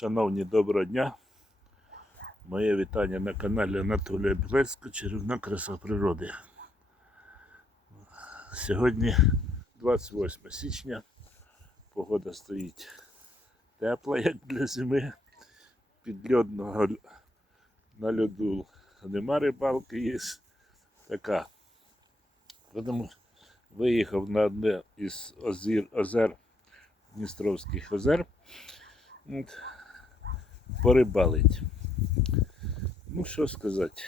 Шановні, доброго дня. Моє вітання на каналі Анатолія Білецького Чарівна краса природи. Сьогодні 28 січня. Погода стоїть тепла, як для зими. Підльодного на льоду нема рибалки, є така. Тому виїхав на одне із озір, озер Дністровських озер. Порибалить. Ну, що сказати.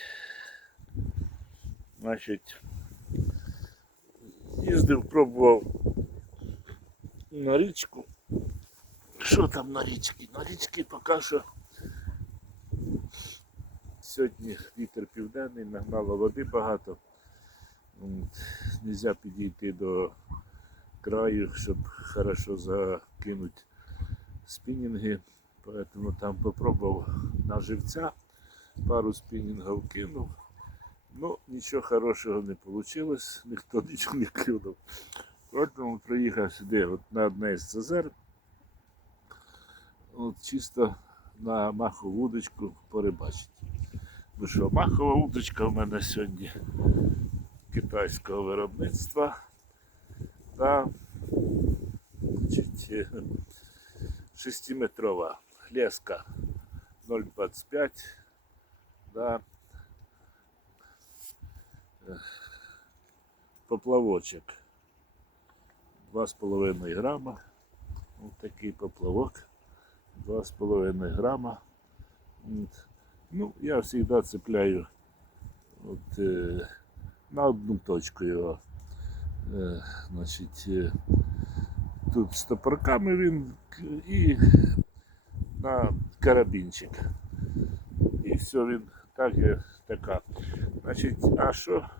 Значить, їздив, пробував на річку. Що там на річці? На річці поки що сьогодні вітер південний, нагнало води багато. Нельзя підійти до краю, щоб хорошо закинути спінінги, поэтому там попробував на живця, пару спінінгів кинув. Ну, нічого хорошого не вийшло, ніхто нічого не клюнув. Тому приїхав сюди от на одне з озер, от чисто на махову вудочку порибачити. Ну що, махова удочка в мене сьогодні китайського виробництва. Та, значить, е, шестиметрова леска 0,25, да, поплавочок 2,5 грама, Ось такий поплавок. 2,5 грама. Ну, я завжди цепляю от, е, на одну точку його. Е, значить, е, тут з топорками він і на карабінчик. І все він так є така. Значить, а що?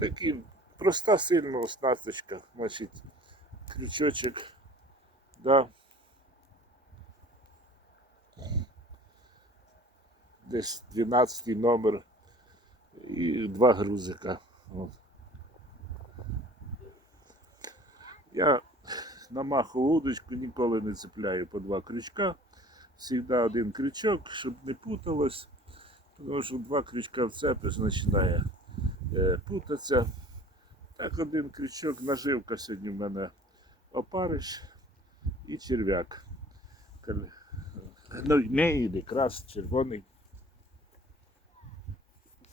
Такий проста сильна оснасточка, значить, крючочок, да. Десь 12 номер і два грузика. От. Я на махову удочку ніколи не цепляю по два крючка. Завжди один крючок, щоб не путалось. Тому що два крючка вцепиш, починає е, путатися. Так, один крючок, наживка сьогодні в мене опариш і черв'як. Ну, не якраз червоний.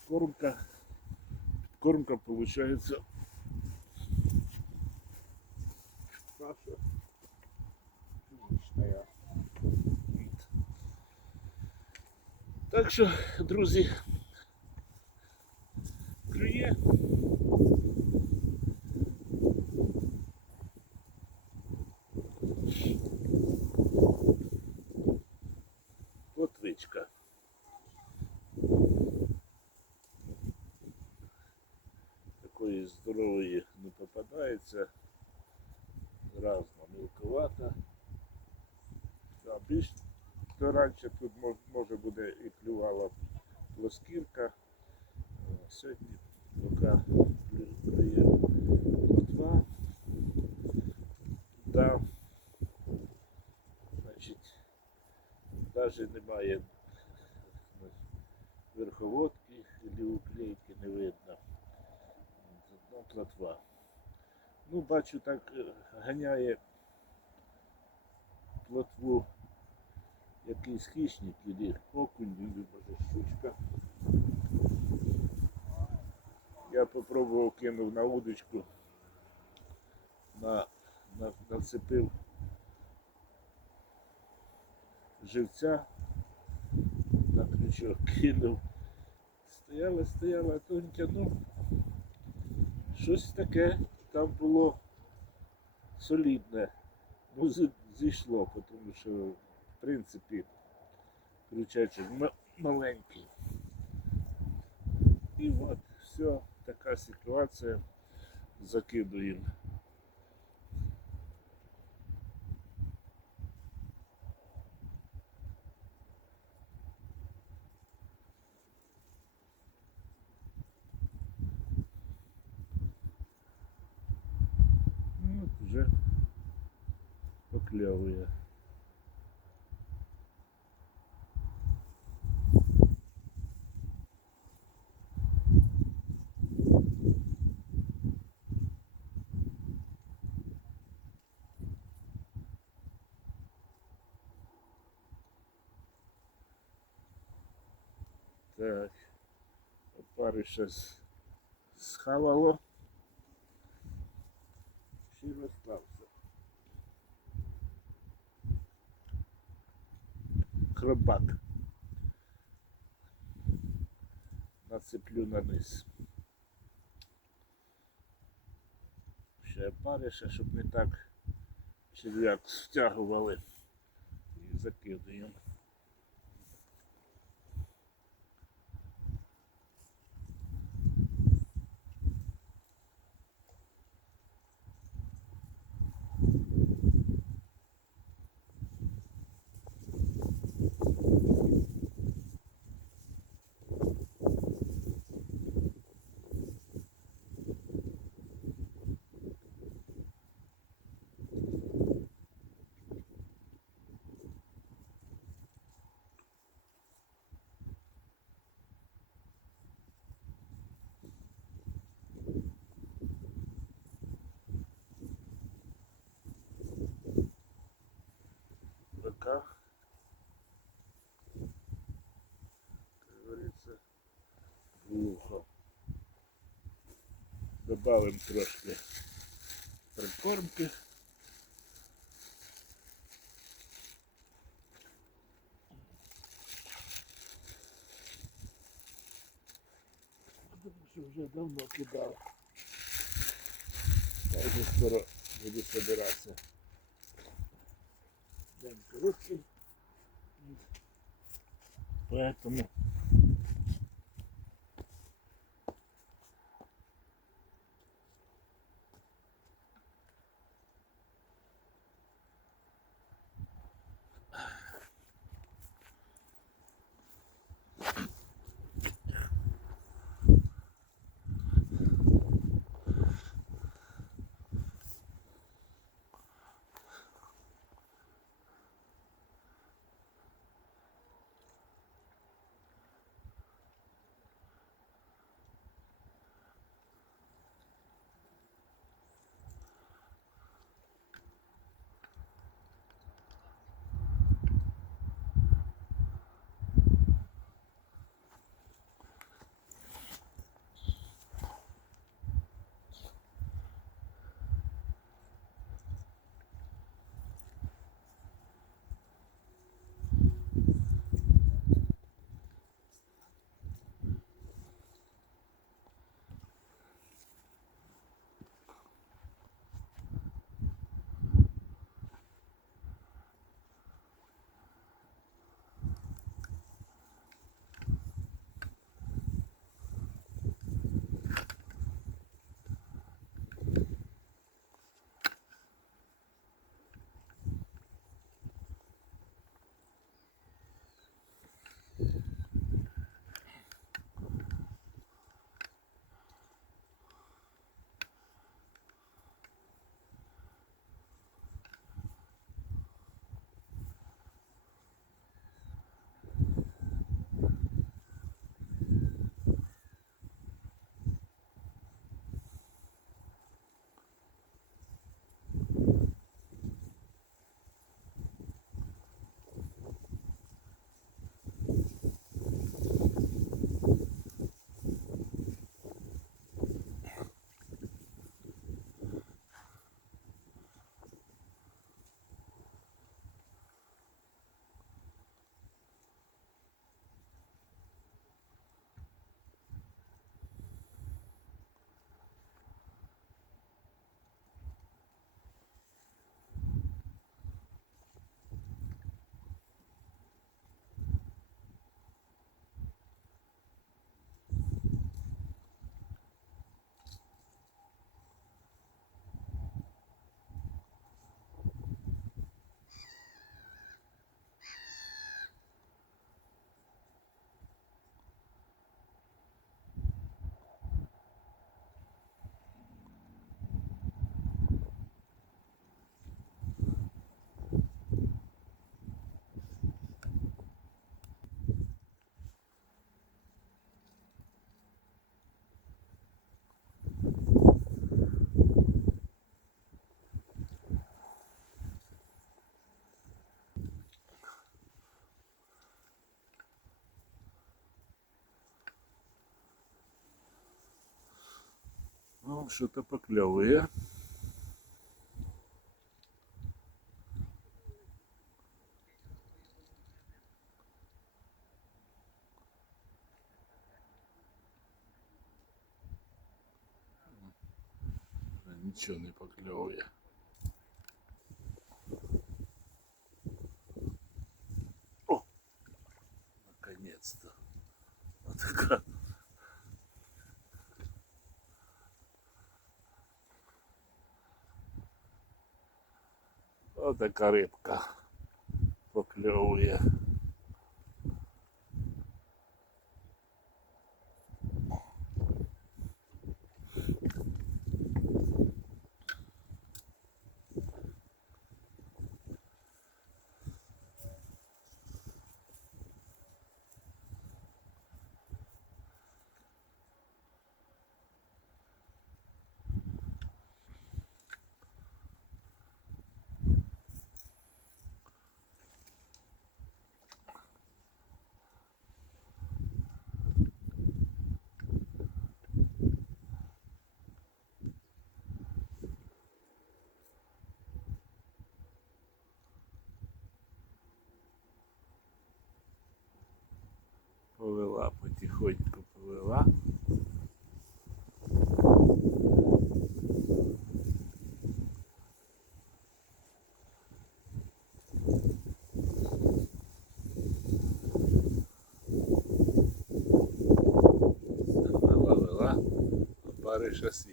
Кормка. Кормка виходить наша фінішна. Так що, друзі, клює. Раніше тут може буде і клювала плоскірка. Е, Сьогодні клю- клює два. Да. Значить, навіть немає верховодки і уклейки не видно. Одна платва. Ну, бачу, так е, ганяє плотву якийсь хищник, или окунь, или може щучка. Я попробував кинув на удочку, на, на, нацепив живця, на крючок кинув. Стояла, стояла, тонька, ну, щось таке там було солідне. Ну, зійшло, тому що, принципі, крючечок маленький. І от все, така ситуація. Закидуємо. Ну, вже покльовує. Так. Опариша з- схавало. Ще розстався. Хробак. Нацеплю на низ. Ще опариша, щоб не так черв'як стягували і закидуємо. Добавим трошки прикормки. Тому що вже давно кидав. Я вже скоро буду собиратися. День короткий. Поэтому Ну, що-то покльовує. Нічого не покльовує. О! Наконец-то. Вот такая. Ось така рибка покльовує. Повела потихоньку повела. Вела,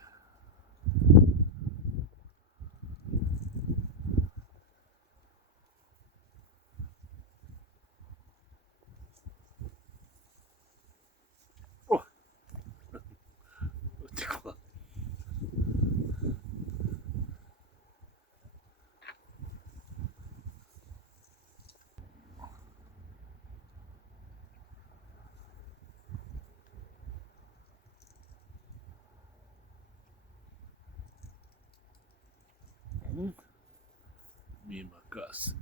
Me and my Gus.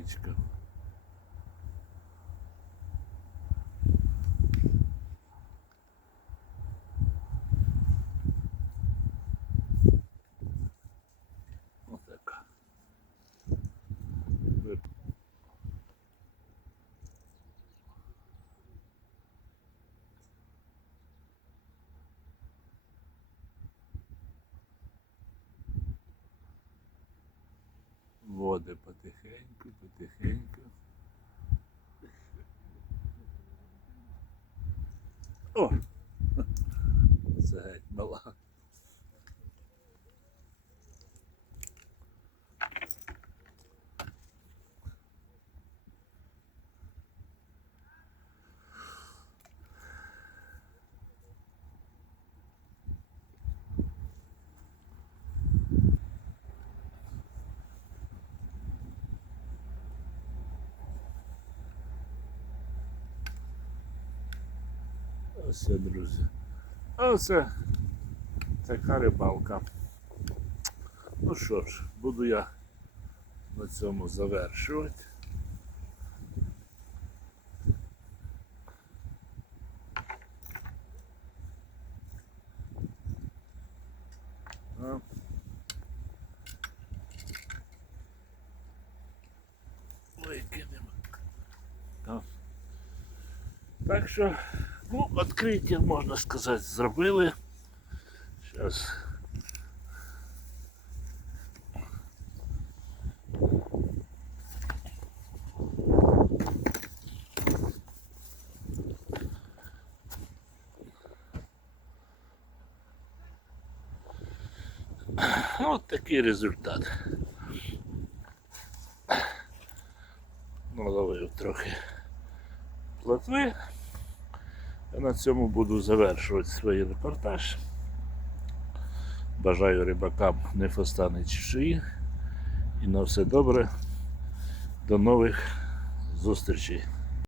şey çıkıyor. Води потихеньку, потихеньку. О! Ось друзі. Оце така рибалка. Ну що ж, буду я на цьому завершувати. Викинемо. Так. Що, відкриття, можна сказати, зробили. Зараз. От такий результат. Наловив трохи плотви. На цьому буду завершувати свій репортаж. Бажаю рибакам не фостани чешиї. І на все добре. До нових зустрічей.